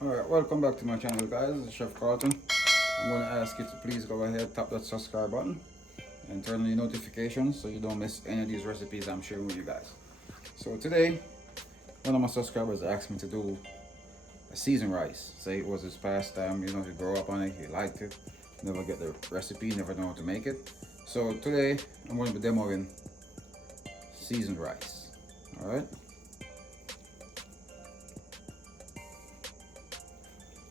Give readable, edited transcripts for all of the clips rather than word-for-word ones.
Alright, welcome back to my channel guys, this is Chef Carlton. I'm going to ask you to please go ahead, tap that subscribe button and turn on your notifications so you don't miss any of these recipes I'm sharing with you guys. So today, one of my subscribers asked me to do a seasoned rice. Say it was his pastime, you grow up on it, he liked it, never get the recipe, never know how to make it. So today, I'm going to be demoing seasoned rice. Alright?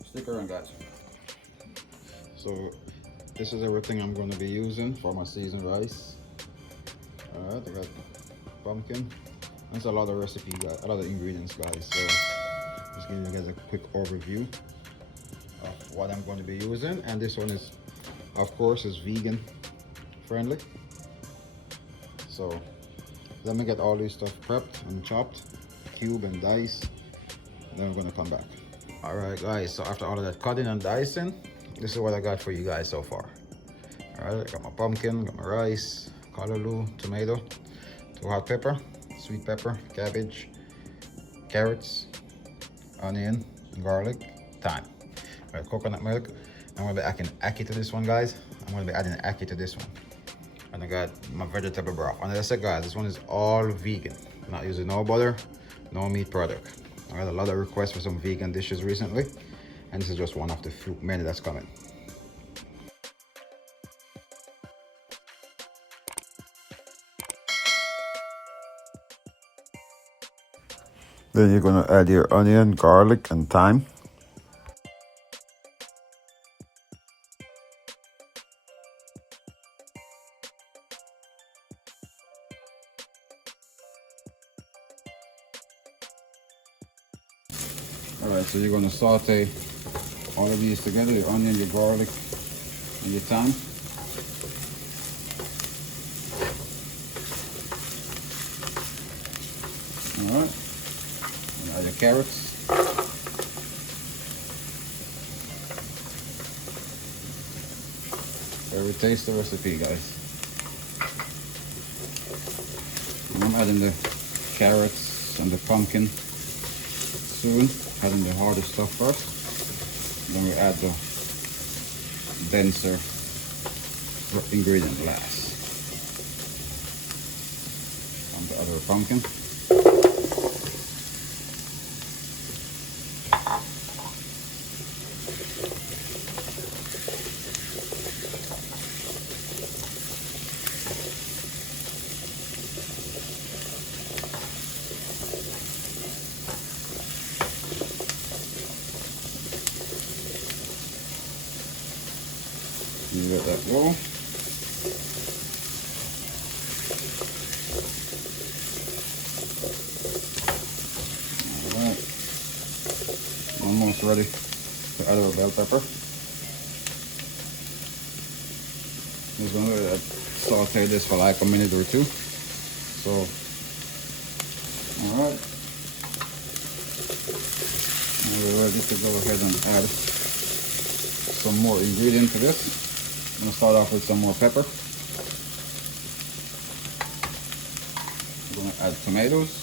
Stick around guys. So this is everything I'm going to be using for my seasoned rice. Alright, I got pumpkin. That's a lot of recipe guys, a lot of ingredients guys. So just giving you guys a quick overview of what I'm going to be using. And this one is, of course, is vegan friendly. So let me get all this stuff prepped and chopped, cube and dice. Then we're going to come back. Alright guys, so after all of that cutting and dicing, this is what I got for you guys so far. Alright, I got my pumpkin, got my rice, callaloo, tomato, 2 hot pepper, sweet pepper, cabbage, carrots, onion, garlic, thyme. Alright, coconut milk. I'm going to be adding ackee to this one guys. I'm going to be adding ackee to this one. And I got my vegetable broth. And as I said guys, this one is all vegan. I'm not using no butter, no meat product. I got a lot of requests for some vegan dishes recently, and this is just one of the few many that's coming. Then you're gonna add your onion, garlic, and thyme. Alright, so you're gonna saute all of these together, your onion, your garlic, and your thyme. Alright, and add your carrots. Very tasty recipe, guys. And I'm adding the carrots and the pumpkin soon, adding the harder stuff first. Then we add the denser ingredient last. And the other pumpkin. You let that go. Alright. Almost ready to add our bell pepper. Just gonna let that saute this for like a minute or two. So, alright. Now we're ready to go ahead and add some more ingredient to this. I'm going to start off with some more pepper. I'm going to add tomatoes.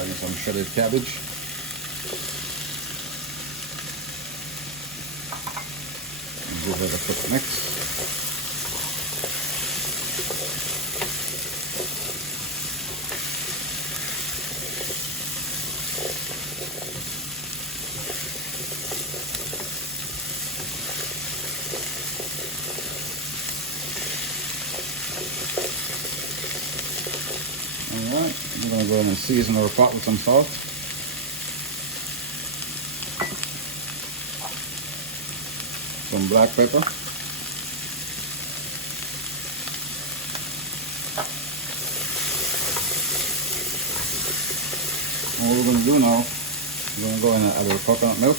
Adding some shredded cabbage. And give it a quick mix. Alright, we're going to go ahead and season our pot with some salt. Some black pepper. And what we're going to do now, we're going to go ahead and add our coconut milk.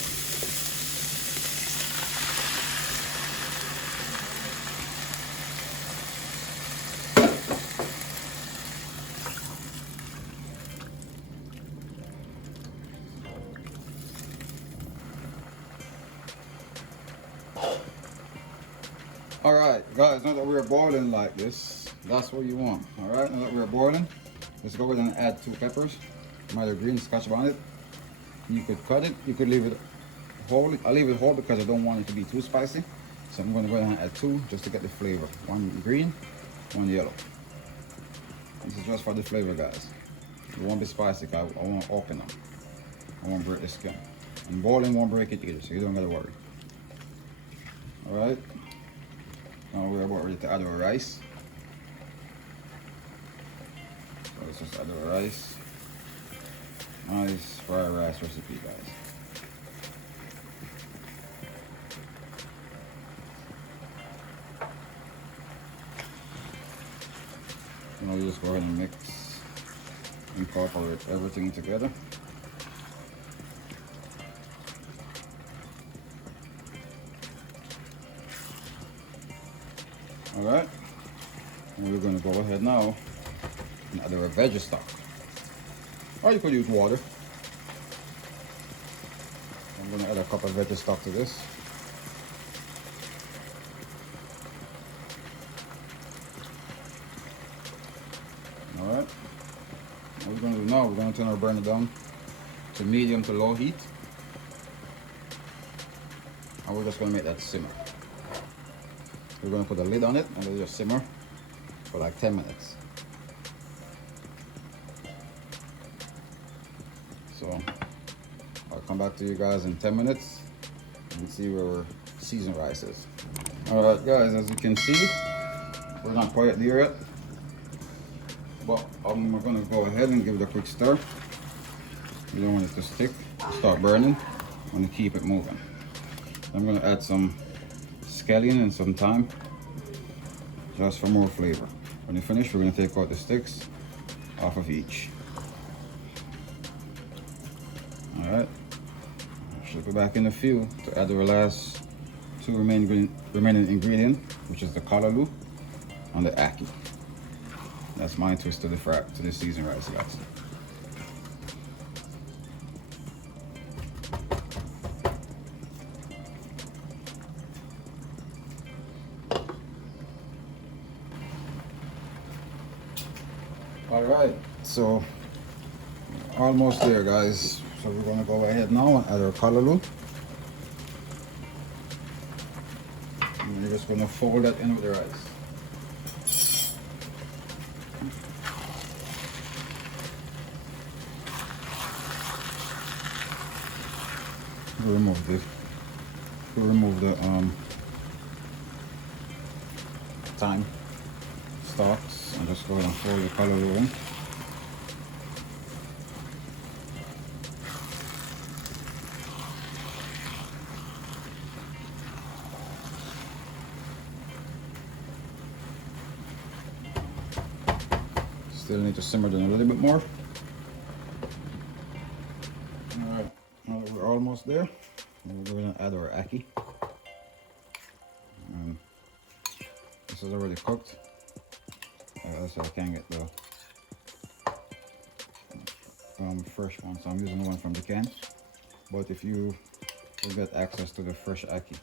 Alright guys, now that we're boiling like this, That's what you want. All right, now that we're boiling, let's go ahead and add 2 peppers. Either green Scotch Bonnet. You could cut it, you could leave it whole. I'll leave it whole because I don't want it to be too spicy. So I'm gonna go ahead and add 2 just to get the flavor. 1 green, 1 yellow. This is just for the flavor, guys. It won't be spicy because I won't open them. I won't break the skin. And boiling won't break it either, so you don't gotta worry. All right. Now we're about ready to add our rice. So let's just add our rice. Nice fried rice recipe, guys. Now you just go ahead and mix, incorporate everything together. All right, and we're going to go ahead now and add our veggie stock. Or you could use water. I'm going to add a cup of veggie stock to this. All right, what we're going to do now, we're going to turn our burner down to medium to low heat. And we're just going to make that simmer. We're going to put a lid on it and it'll just simmer for like 10 minutes. So I'll come back to you guys in 10 minutes and see where our seasoned rice is. All right, guys, as you can see, we're not quite there yet, but I'm going to go ahead and give it a quick stir. You don't want it to stick, start burning. I'm going to keep it moving. I'm going to add some scallion and some thyme just for more flavor. When you finish, we're going to take out the sticks off of each. All right, should be back in a few to add our last 2 remaining ingredient, which is the callaloo and the ackee. That's my twist to the seasoned rice, guys. All right, so almost there, guys. So we're going to go ahead now and add our callaloo. And we're just going to fold that in with the rice. We'll remove this. We'll remove the thyme stalks and just go ahead and fold the callaloo in. Still need to simmer down a little bit more. All right, now that we're almost there, we're going to add our ackee. This is already cooked. So I can't get the fresh one, so I'm using the one from the can. But if you will get access to the fresh ackee,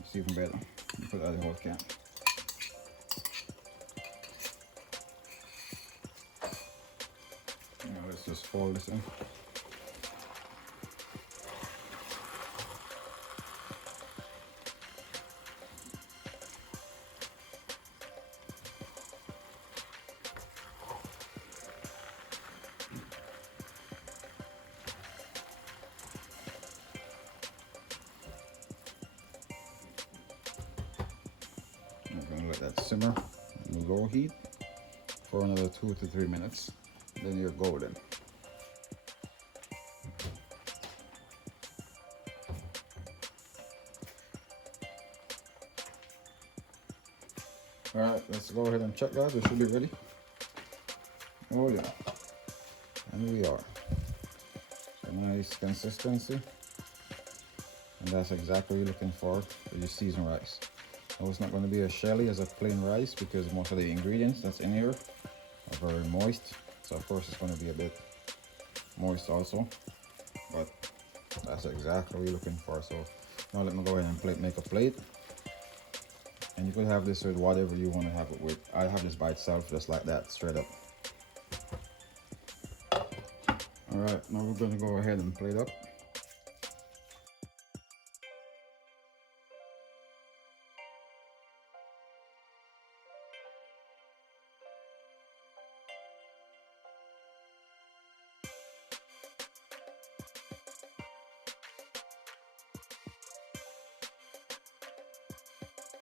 it's even better. You put out the whole can. Now let's just fold this in. I'm gonna let that simmer on low heat for another 2 to 3 minutes. Then you're golden. All right, let's go ahead and check, guys. We should be ready. Oh yeah, and we are. A nice consistency, and that's exactly what you're looking for your seasoned rice. No, it's not going to be as shelly as a plain rice because most of the ingredients that's in here are very moist. So of course it's going to be a bit moist also, but that's exactly what you're looking for. So now let me go ahead and make a plate. And you could have this with whatever you want to have it with. I have this by itself, just like that, straight up. Alright, now we're gonna go ahead and plate up.